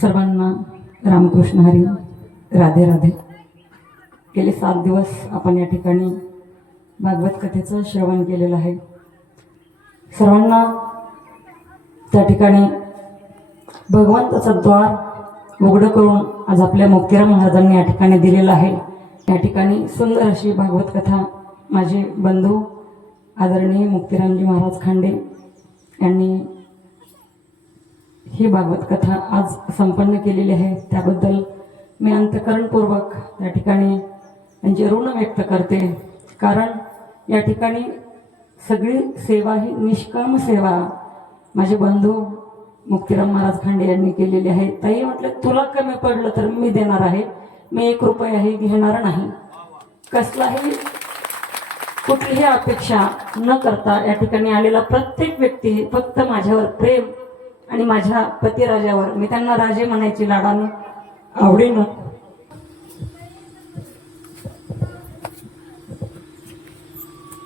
सर्वांना रामकृष्ण हरी राधे राधे. गेले सात दिवस आपण या ठिकाणी भागवत कथेचं श्रवण केलेलं आहे. सर्वांना त्या ठिकाणी भगवंताचं द्वार उघडं करून आज आपल्या मुक्तिराम महाराजांनी या ठिकाणी दिलेलं आहे. या ठिकाणी सुंदर अशी भागवत कथा माझे बंधू आदरणीय मुक्तिरामजी महाराज खांडे यांनी ही भागवत कथा आज संपन्न केलेली आहे. त्याबद्दल मी अंतकरणपूर्वक या ठिकाणी म्हणजे ऋण व्यक्त करते. कारण या ठिकाणी सगळी सेवा ही निष्काम सेवा माझे बंधू मुक्तिराम महाराज खांडे यांनी केलेली आहे. ताई म्हटलं तुला कमी पडलं तर मी देणार आहे. मी एक रुपयाही घेणार नाही. कसलाही कुठलीही अपेक्षा न करता या ठिकाणी आलेला प्रत्येक व्यक्ती फक्त माझ्यावर प्रेम आणि माझ्या पतीराजावर मी त्यांना राजे म्हणायची लाडानं आवडीनं.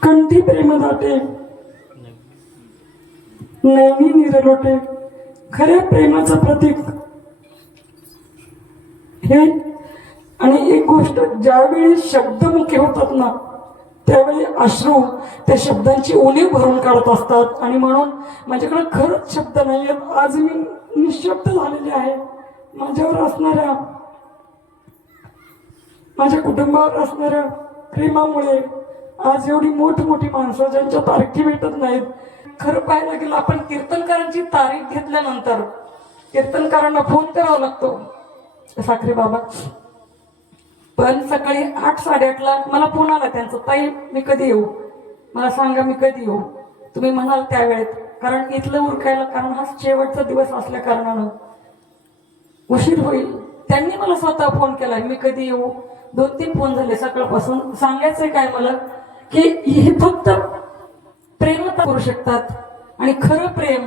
कंठी प्रेम दाटे. नैनी निरलोटे. खऱ्या प्रेमाचं प्रतीक. हे आणि एक गोष्ट ज्यावेळी शब्दमुखी होतात ना त्यावेळी अश्रू त्या शब्दांची उणीव भरून काढत असतात. आणि म्हणून माझ्याकडे खरंच शब्द नाही आहेत. आज मी निशब्द झालेले आहे. माझ्यावर असणाऱ्या माझ्या कुटुंबावर असणाऱ्या प्रेमामुळे आज एवढी मोठमोठी माणसं ज्यांच्या तारखी भेटत नाहीत. खरं पाहायला गेलं आपण कीर्तनकारांची तारीख घेतल्यानंतर कीर्तनकारांना फोन करावा लागतो. साखरे बाबा. पण सकाळी आठ साडेआठला मला फोन आला त्यांचं ताई मी कधी येऊ? मला सांगा मी कधी येऊ? तुम्ही म्हणाल त्यावेळेत कारण इथलं उरकायला कारण हा शेवटचा दिवस असल्या कारणानं उशीर होईल. त्यांनी मला स्वतः फोन केला मी कधी येऊ? दोन तीन फोन झाले सकाळपासून. सांगायचंय काय मला? की हे फक्त प्रेमच करू शकतात आणि खरं प्रेम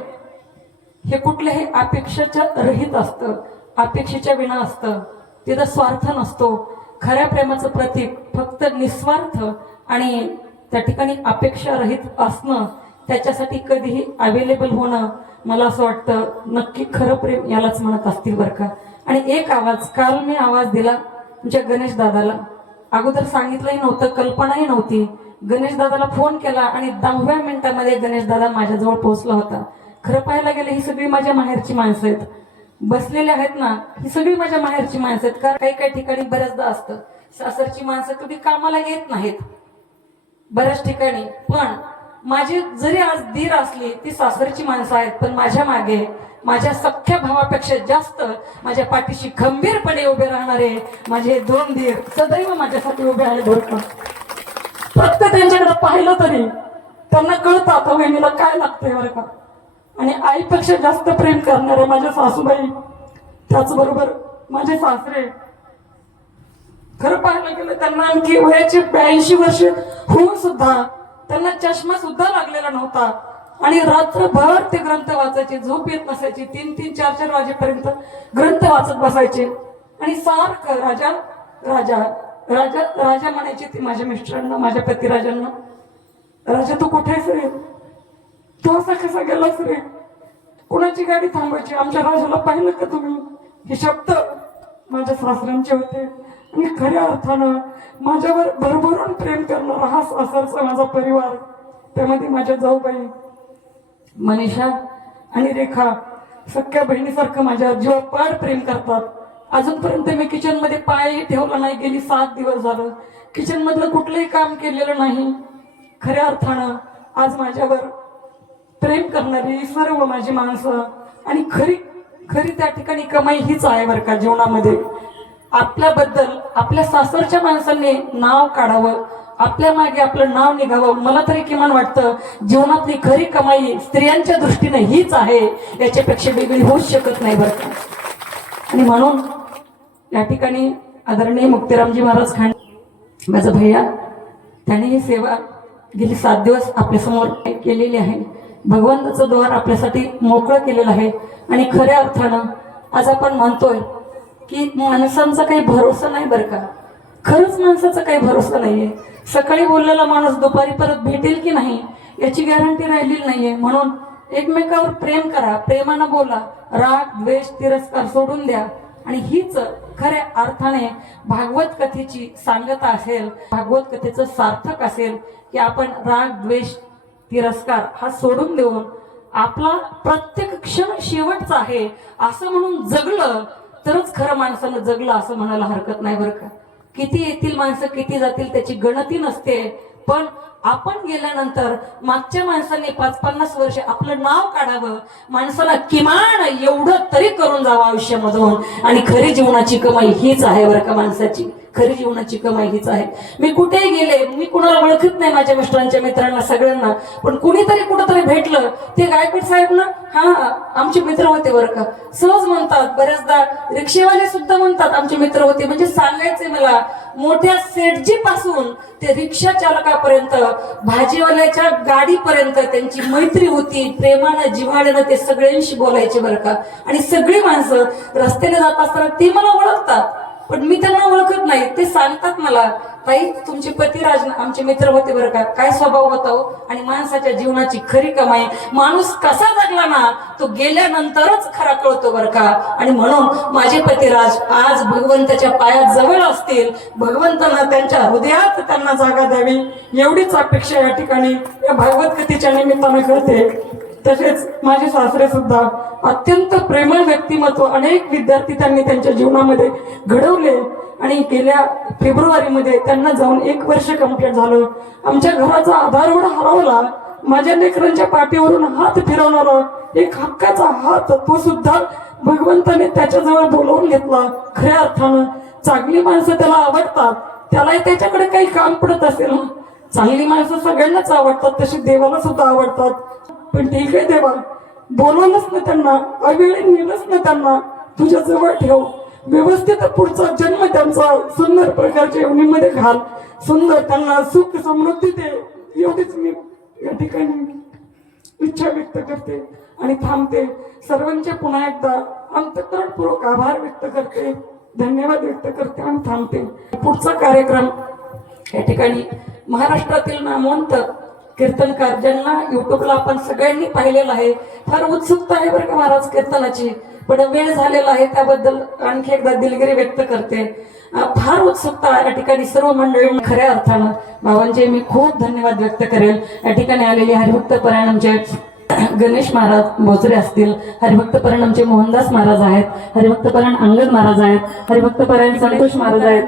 हे कुठल्याही अपेक्षेच्या रहित असतं. अपेक्षेच्या विना असतं. तिथं स्वार्थ नसतो. खऱ्या प्रेमाचं प्रतीक फक्त निस्वार्थ आणि त्या ठिकाणी अपेक्षा रहित असणं त्याच्यासाठी कधीही अवेलेबल होणं मला असं वाटतं नक्की खरं प्रेम यालाच म्हणत असतील बरं का. आणि एक आवाज काल मी आवाज दिला तुमच्या गणेश दादाला. अगोदर सांगितलंही नव्हतं कल्पनाही नव्हती. गणेश दादाला फोन केला आणि दहाव्या मिनिटामध्ये गणेश दादा माझ्याजवळ पोहोचला होता. खरं पाहायला गेलं ही सगळी माझ्या माहेरची माणसं आहेत. बसलेले आहेत ना ही सगळी माझ्या माहेरची माणसं आहेत. कारण काही काही ठिकाणी बऱ्याचदा असतं. सासरची माणसं कधी कामाला येत नाहीत. बऱ्याच ठिकाणी. पण माझी जरी आज धीर असली ती सासरची माणसं आहेत. पण माझ्या मागे माझ्या सख्ख्या भावापेक्षा जास्त माझ्या पाठीशी खंबीरपणे उभे राहणारे माझे दोन धीर सदैव माझ्यासाठी उभे आहेत बरं फक्त त्यांच्याकडे पाहिलं तरी त्यांना कळतं आता वहिनीला काय लागतंय बरं का. आणि आईपेक्षा जास्त प्रेम करणारे माझ्या सासूबाई त्याचबरोबर माझे सासरे. खरं पाहायला गेलं त्यांना आणखी वयाची ब्याऐंशी वर्ष होऊन सुद्धा त्यांना चष्मा सुद्धा लागलेला नव्हता. आणि रात्रभर ते ग्रंथ वाचायचे झोप येत नसायची. तीन तीन चार चार वाजेपर्यंत ग्रंथ वाचत बसायचे. आणि सारखं राजा राजा राजा राजा म्हणायचे ते माझ्या मिस्टरांना माझ्या पतिराजांना राजा तू कुठे आहेस रे? तो असा कसा गेलास रे कुणाची गाडी थांबायची? आमच्या राजाला पाहिलं का तुम्ही? हे शब्द माझ्या सासऱ्यांचे होते. आणि खऱ्या अर्थानं माझ्यावर भरभरून प्रेम करणारा हा सासरचा माझा परिवार त्यामध्ये माझ्या जाऊबाई मनीषा आणि रेखा सख्या बहिणीसारखं माझ्या जीवापाड प्रेम करतात. अजूनपर्यंत मी किचनमध्ये पायही ठेवला नाही. गेली सात दिवस झालं. किचनमधलं कुठलंही काम केलेलं नाही. खऱ्या अर्थानं आज माझ्यावर प्रेम करणारी सर्व माझी माणसं. आणि खरी खरी त्या ठिकाणी कमाई हीच आहे बरं का जीवनामध्ये. आपल्याबद्दल आपल्या सासरच्या माणसांनी नाव काढावं आपल्या मागे आपलं नाव निघावं. मला तरी किमान वाटतं जीवनातली खरी कमाई स्त्रियांच्या दृष्टीने हीच आहे याच्यापेक्षा वेगळी होऊच शकत नाही बरं का. आणि म्हणून या ठिकाणी आदरणीय मुक्तीरामजी महाराज खान माझा भैया त्याने ही सेवा गेली सात दिवस आपल्यासमोर केलेली आहे. भगवंताचं द्वार आपल्यासाठी मोकळं केलेलं आहे. आणि खऱ्या अर्थानं आज आपण म्हणतोय की माणसांचा काही भरोसा नाही बरं का? खरंच माणसाचा काही भरोसा नाहीये. सकाळी बोललेला माणूस दुपारी परत भेटेल की नाही याची गॅरंटी राहिलेली नाहीये. म्हणून एकमेकावर प्रेम करा प्रेमानं बोला राग द्वेष तिरस्कार सोडून द्या. आणि हीच खऱ्या अर्थाने भागवत कथेची सांगता असेल भागवत कथेचं सार्थक असेल की आपण राग द्वेष तिरस्कार हा सोडून देऊन आपला प्रत्येक क्षण शेवटचा आहे असं म्हणून जगलं तरच खरं माणसानं जगलं असं म्हणायला हरकत नाही बरं का. किती येतील माणसं किती जातील त्याची गणती नसते. पण आपण गेल्यानंतर मागच्या माणसांनी पाच पन्नास वर्ष आपलं नाव काढावं. माणसाला किमान एवढं तरी करून जावं आयुष्यामधून. आणि खरी जीवनाची कमाई हीच आहे बरं का माणसाची. खरी जीवनाची कमाई हीच आहे. मी कुठेही गेले मी कुणाला ओळखत नाही माझ्या मिस्टरांच्या मित्रांना सगळ्यांना. पण कुणीतरी कुठंतरी भेटलं ते गायकवाड साहेब ना हा आमचे मित्र होते बरं का. सहज म्हणतात बऱ्याचदा रिक्षेवाले सुद्धा म्हणतात आमचे मित्र होते. म्हणजे सांगायचे मला. मोठ्या सेटजी पासून ते रिक्षा चालकापर्यंत भाजीवाल्याच्या गाडीपर्यंत त्यांची मैत्री होती प्रेमानं जिव्हाळ्यानं ते सगळ्यांशी बोलायचे बरं का. आणि सगळी माणसं रस्त्याने जात असताना ते मला ओळखतात. पण मी त्यांना ओळखत नाही. ते सांगतात मला ताई तुमचे पतिराज आमचे मित्र होते बरं का. काय स्वभाव होता हो? आणि माणसाच्या जीवनाची खरी कमाई. माणूस कसा जगला ना तो गेल्यानंतरच खरा कळतो बरं का. आणि म्हणून माझे पतिराज आज भगवंताच्या पायात जवळ असतील. भगवंतांना त्यांच्या हृदयात त्यांना जागा द्यावी. एवढीच अपेक्षा या ठिकाणी. या भागवत कथेच्या निमित्तानं करते तसेच माझे सासरे सुद्धा अत्यंत प्रेमळ व्यक्तिमत्व अनेक विद्यार्थी त्यांनी त्यांच्या जीवनामध्ये घडवले आणि गेल्या फेब्रुवारीमध्ये त्यांना जाऊन एक वर्ष कंप्लीट झालं. आमच्या घराचा आधार एवढा हरवला माझ्या लेकरांच्या पाठीवरून हात फिरवणारा एक हक्काचा हात तो सुद्धा भगवंताने त्याच्याजवळ बोलवून घेतला. खऱ्या अर्थानं चांगली माणसं त्याला आवडतात. त्यालाही त्याच्याकडे काही काम पडत असेल ना. चांगली माणसं सगळ्यांनाच आवडतात तशी देवाला सुद्धा आवडतात. पण ठीक आहे देवा बोलवलंच ना त्यांना अवेळी नेलंच ना त्यांना. तुझ्या जवळ ठेव. व्यवस्थित पुढचा जन्म त्यांचा सुंदर प्रकारच्या योनीमध्ये घाल. सुंदर त्यांना सुख समृद्धी दे. एवढीच मी या ठिकाणी इच्छा व्यक्त करते आणि थांबते. सर्वांचे पुन्हा एकदा अंतकरणपूर्वक आभार व्यक्त करते. धन्यवाद व्यक्त करते आणि थांबते. पुढचा कार्यक्रम या ठिकाणी महाराष्ट्रातील नामवंत कीर्तनकार ज्यांना युट्यूबला आपण सगळ्यांनी पाहिलेलं आहे. फार उत्सुकता आहे बरं का महाराज कीर्तनाची. पण वेळ झालेला आहे त्याबद्दल आणखी एकदा दिलगिरी व्यक्त करते. फार उत्सुकता या ठिकाणी सर्व मंडळी खऱ्या अर्थानं. भावांचे मी खूप धन्यवाद व्यक्त करेल. या ठिकाणी आलेले हरिभक्त परायणमचे गणेश महाराज भोजरे असतील. हरिभक्त परायण आमचे मोहनदास महाराज आहेत. हरिभक्त परायण अंगद महाराज आहेत. हरिभक्त परायण संतोष महाराज आहेत.